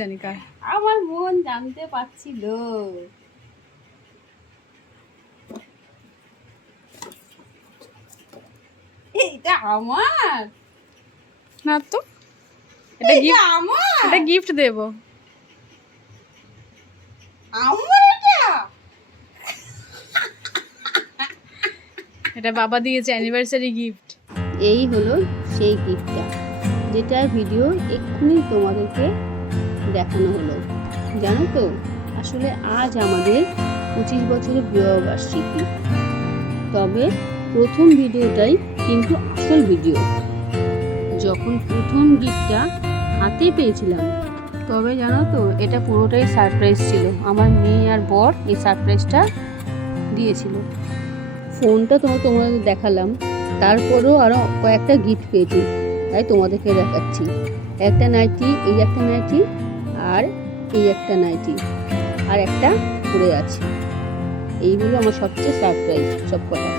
জানি কার। আমার মন জানতে পারছিল। এটা আমার না তো, এটা গিফট, আমার এটা গিফট দেব। আমার এটা বাবা দিয়েছে অ্যানিভার্সারি গিফট। এই হলো সেই গিফটটা, যেটার ভিডিও এক্ষুনি তোমাদেরকে দেখানো হলো। জানো তো, আসলে আজ আমাদের 25 বছরের বিবাহবার্ষিকী। তবে প্রথম ভিডিওটাই কিন্তু আসল ভিডিও। যখন প্রথম গিফটটা হাতে পেয়েছিলাম, তবে জানো তো, এটা পুরোটাই সারপ্রাইজ ছিল। আমার মেয়ে আর বর এই সারপ্রাইজটা দিয়েছিল। ফোনটা তোমাদের দেখালাম, তারপরেও আরও কয়েকটা গিফট পেয়েছি, তাই তোমাদেরকে দেখাচ্ছি। একটা নাইটি, এই একটা নাইটি, আর এই একটা নাইটি, আর একটা পরে আছে। এইগুলো আমার সবচেয়ে সারপ্রাইজ সব কটা।